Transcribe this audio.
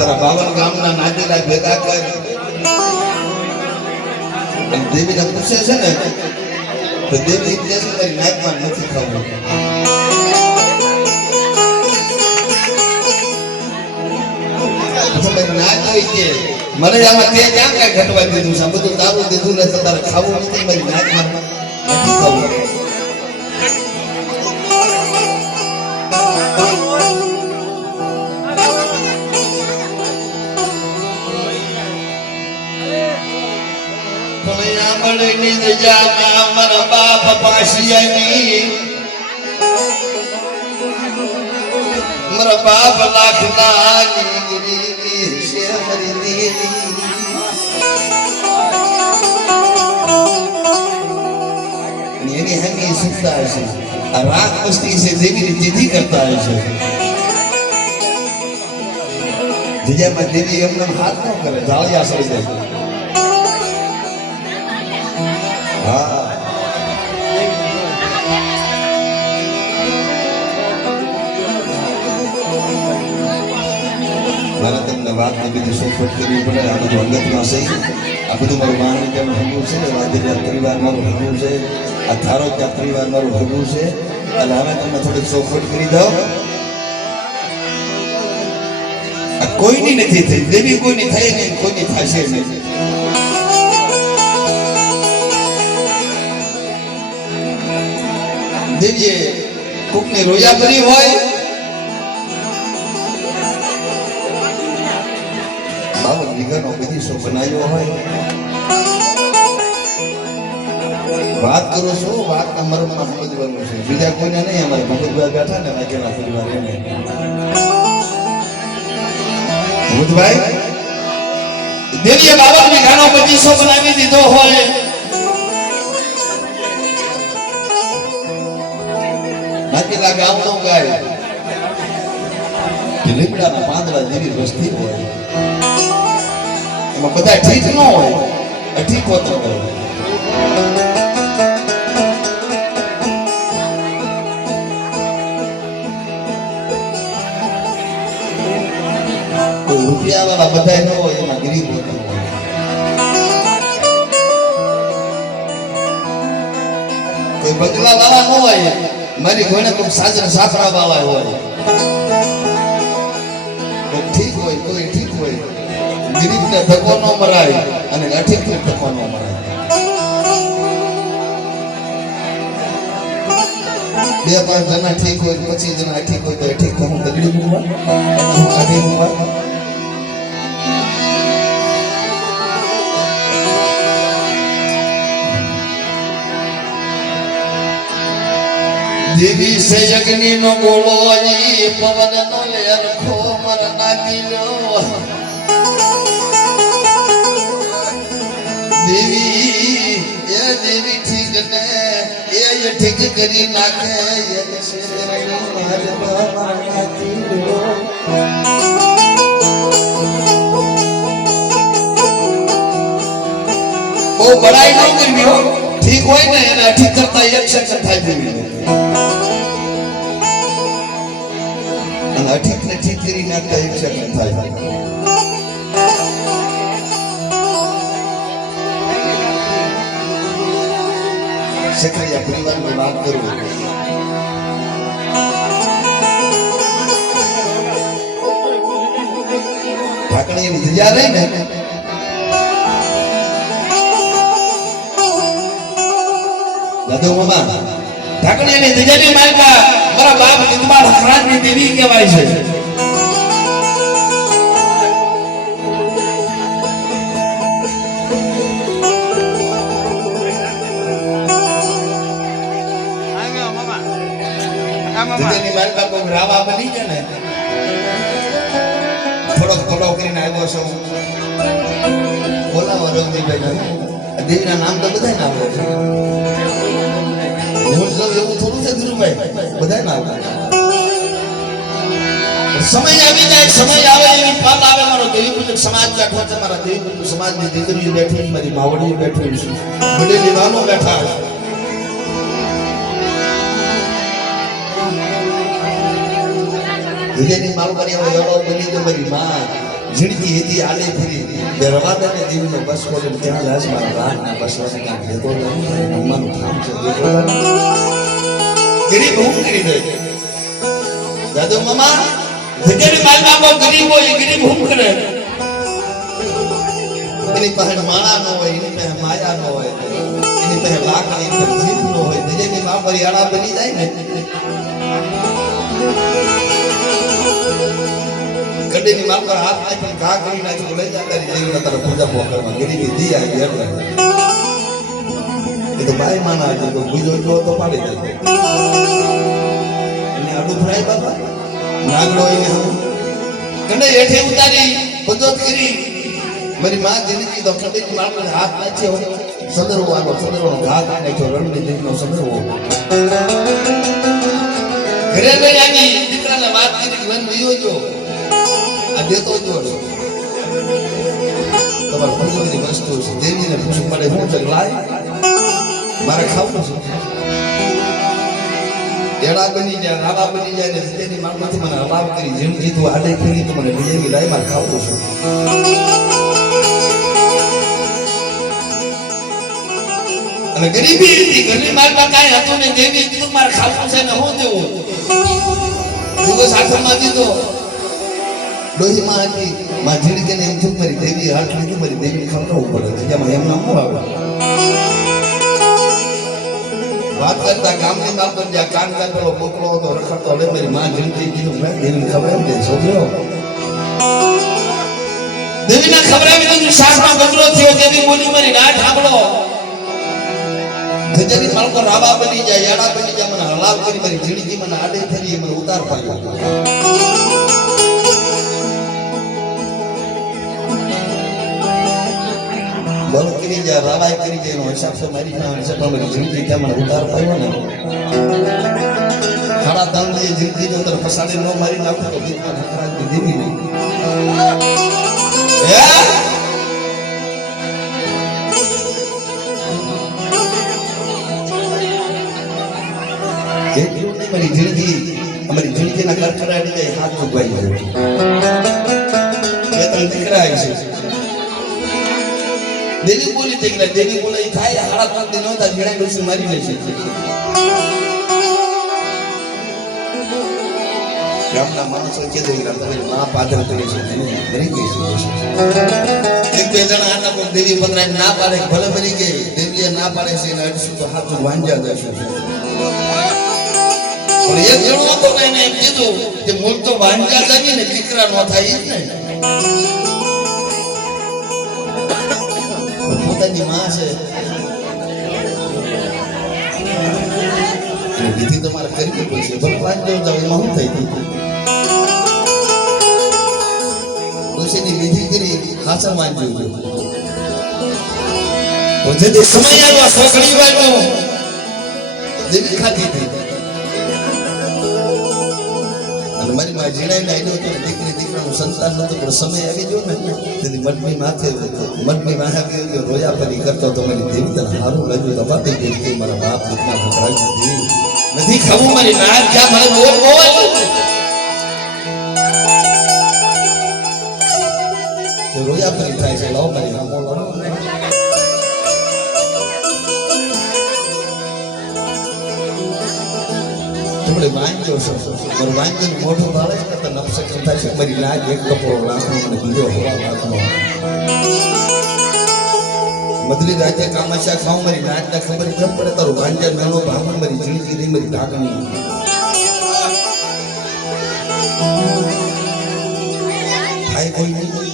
તારા બાવન ગામના નાદીલા ભેગા કર અને દેવીને પૂછે છે ને તો દેવી કહે છે તારી નાકમાં નથી ખાવું. ના જોઈ કે મને આમાં તે ક્યાં કઈ ઘટવા દીધું છે, બધું તારું દીધું ને તારે ખાવું નથી, મારી નાકમાં નથી ખાવું. મારા બાપ પાસિયાની મારા બાપ લાખના છે મારી દેવી. એની હંગી સુખતા હશે, આ રાત મસ્તી છે દેવીની તિથિ કરતા હશે. જીજામાં દેવી એમને હાથ ન કરે, જાળિયા સળી જાય. હા મારે તમને વાત ને બધી સોફટ કરવી પડે. આ બધું અંગતમાં છે, આ બધું મારું માનવું કે હગું છે, વાદળિયા પરિવાર મારું હગું છે, આ થારો ત્યાં પરિવાર મારું હગું છે. અને હવે તમને થોડીક સોફટ કરી દઉં. આ કોઈની નથી થઈ, દેવી કોઈની થઈ નહીં, કોઈની થશે નહીં. દેવીએ કોકની રોયા કરી હોય, બાબા વિગરનો બગીચો બનાવ્યો હોય, વાત કરો છો, વાતના મર્મમાં સમજવાનું છે, બીજા કોઈને નહીં. અમારે ભગતભાઈ બેઠા ને વાઘેલા પરિવાર એને ભૂતભાઈ દેવીએ બાબા વિગરનો બગીચો બનાવી દીધો હોય, નાકેલા ગામનો ગાય કે લીમડાના પાંદડા જેવી વસ્તી હોય, એમાં બધા ઠીક ન હોય, અઠીક હોતો હોય. કોઈ રૂપિયા વાળા બધા ન હોય, એમાં ગરીબ હોતો હોય. કોઈ બંગલા વાળા ન હોય, મારી ઘોડે કોઈ સાજન સાફરા વાળા હોય. કોઈ ઠીક હોય, કોઈ ઠીક હોય. ગરીબને ધક્કો ન મરાય અને અઠીકને ધક્કો ન મરાય. બે પાંચ જણા ઠીક હોય, 25 જણા અઠીક હોય તો અઠીક હું દગડી મૂકવા, કાઢી મૂકવા. દેવી સે અગ્નિ નો ગોળો ઈ પવન નો લેરખો મર નાખીલો. દેવી એ દેવી ઠીક ને એ ઠીક કરી નાખે, એક શેરનો મારવા નાખીલો. ઓ બડાઈ ન કરવી હો, ઠીક હોય ને એને ઠીક કરતા એક સેકન્ડ થાય દેવી. અઠીક ને ઠીક કરી નાખતા એક સેકન્ડ થાય. સક્રિય પરિવારની વાત કરું, ઢાકણી એની ધજા રહી ને દાદો મામા, ઢાકણી એની ધજાની માલકા મારા બાપ નિતમાળ હકરાજની દેવી કહેવાય છે. ધજાની માલકા કોઈ રાવા બની છે ને, થોડોક કરીને આવ્યો છું. બોલાવો રવજીભાઈ, દેવીના નામ તો બધા નામ છે. એવું થોડું છે ધીરુભાઈ, બધા નામ. સમય આવી જાય, સમય આવે એની પાલ આવે. મારો દેવી પૂજક સમાજ બેઠો છે, મારા દેવી પૂજક સમાજની દીકરીઓ બેઠી, મારી માવડીઓ બેઠી છે, વડીલ નાનો બેઠા છે. ધીરેની માલ કરી એવો એવડો બની તો મારી માં જિંદગી હતી આડે ફરી બે રવાદાને દીવનો બસ બોલે ત્યાં લાજ મારા રાતના બસવાને કાંઈ ભેગો નહીં હનુમાનનું ધામ છે દેખો ગરીબ હું કરી દે દાદો મામા જગેરી માલમાં બહુ ગરીબ હોય ગરીબ હું કરે એની પાસે માણા ન હોય એની પાસે માયા ન હોય એની પાસે લાકડી જીભ ન હોય જગેરી માં મારી આડા બની જાય ને કડીની માલ પર હાથ નાખી ઘા કરી નાખી લઈ જા તારી દેવીના તારા પૂજા પોકળમાં ગરીબી દી આવી ઘેર લાગે એ તો ભાઈ માના છે તો બીજો જો તો પાડી દે એને આડું ફરાય બાબા નાગડો એને હમ કડે હેઠે ઉતારી પદોત કરી મારી માં જિંદગી તો કડીની માલ પર હાથ નાખ્યો સદરવો આનો સદરવો ઘા કરી નાખ્યો રણની દેવીનો સદરવો ઘરે લઈ આવી દીકરાને વાત કરી વન વિયો જો આ દેતો જો તમારા ફળની વસ્તુ છે દેવીને પૂછું પડે હું છે લાય મારે ખાવું છે એડા બની જાય રાડા બની જાય ને તેની મારમાંથી મને હલાવ કરી જિંદગી તું આડે કરી તો મને બીજેવી લાય મારે ખાવું છે અને ગરીબી હતી ઘરની માલમાં કાંઈ હતું ને દેવી કીધું મારે ખાવું છે ને હું દેવું દિવસ આઠમાં દીધો ડોહી માં હતી માં જીણકીને એમ થયું મારી દેવી હાથ લીધી મારી દેવીને ખવડાવવું પડે જેમાં એમ નામ આવે વાત કરતા ગામની બાપ પર જ્યાં કાન કાપેલો મોકલો હતો રખડતો હવે મારી માં જીણકી કીધું મેં દેવીને ખવડાવી દે છોકરો દેવીને ખવડાવી દીધું શાસમાં બદલો થયો દેવી બોલી મારી ના ઢાંકડો ગજરી માળકો રાવા બની જાય યાડા બની જાય મને હલાવ કરી મારી જીણકી મને આડે ફરી મને ઉતાર પાડ્યો બોલો કરી જાય રાવાય કરી જાય એનો હિસાબ છે મારી ના હિસાબ મારી જીણકી ત્યાં મને ઉતાર પાડ્યો ને ખાડા તાંડી જીણકી જો તર ફસાડી ન મારી નાખો તો દીકરા ભકરાજ દીધી નહીં એટલું નહીં મારી જિંદગી અમારી જિંદગીના કરકરાડી જાય હાથ ચૂકવાઈ જાય બે ત્રણ દીકરા આવી છે દેવી બોલી થઈ ગયા દેવી બોલે થાય હાડા પાંચ દિન હતા ઘેડા ડોસી મારી લે છે ગામના માણસો કે દઈ રહ્યા તમે ના પાદર કરી છે મરી ગઈ છે એક બે જણા આના પર દેવી પતરાય ના પાડે ભલે મરી ગઈ દેવીએ ના પાડે છે એને અડશું તો હાથ વાંજા જશે એક જણો હતો એને એમ કીધું કે મૂળ તો વાંજા લાગી ને દીકરા નો થાય જ ને પોતાની માં છે વિધિ તમારે કરવી પડશે ભલે વાંજો જાવ એમાં શું થઈ ગયું ડોશીની વિધિ કરી ખાસા વાંચ્યું જેથી સમય આવ્યો સોકડી વાળો દેવી ખાતી હતી અને મારી માં જીણાઈને આવ્યો હતો દીકરી દીકરાનું સંતાન નતું પણ સમય આવી ગયો ને તેથી મટની માથે મટની માથે આવી ગયો રોયા પરી કરતો તો મારી દેવી તને સારું લાગ્યું તો પાતી ગઈ કે મારા બાપ દીકરા ભકરાઈ દીધી નથી ખાવું મારી નાક ક્યાં મને બોલ બોલ રોયા પરી થાય છે લાવ મારી નામ બોલો तुम्हारे वाइन जो और वाइन के मोटो वाले तो नफसक था से मरी लाज एक कपड़ो लाखों में दियो हवा लाखों मदली राज्य कामाशा खाऊं मरी नाच ना खबर जब पड़े तो वांजा मेलो भागन मरी जिंदगी दी मरी ढाकनी भाई कोई नहीं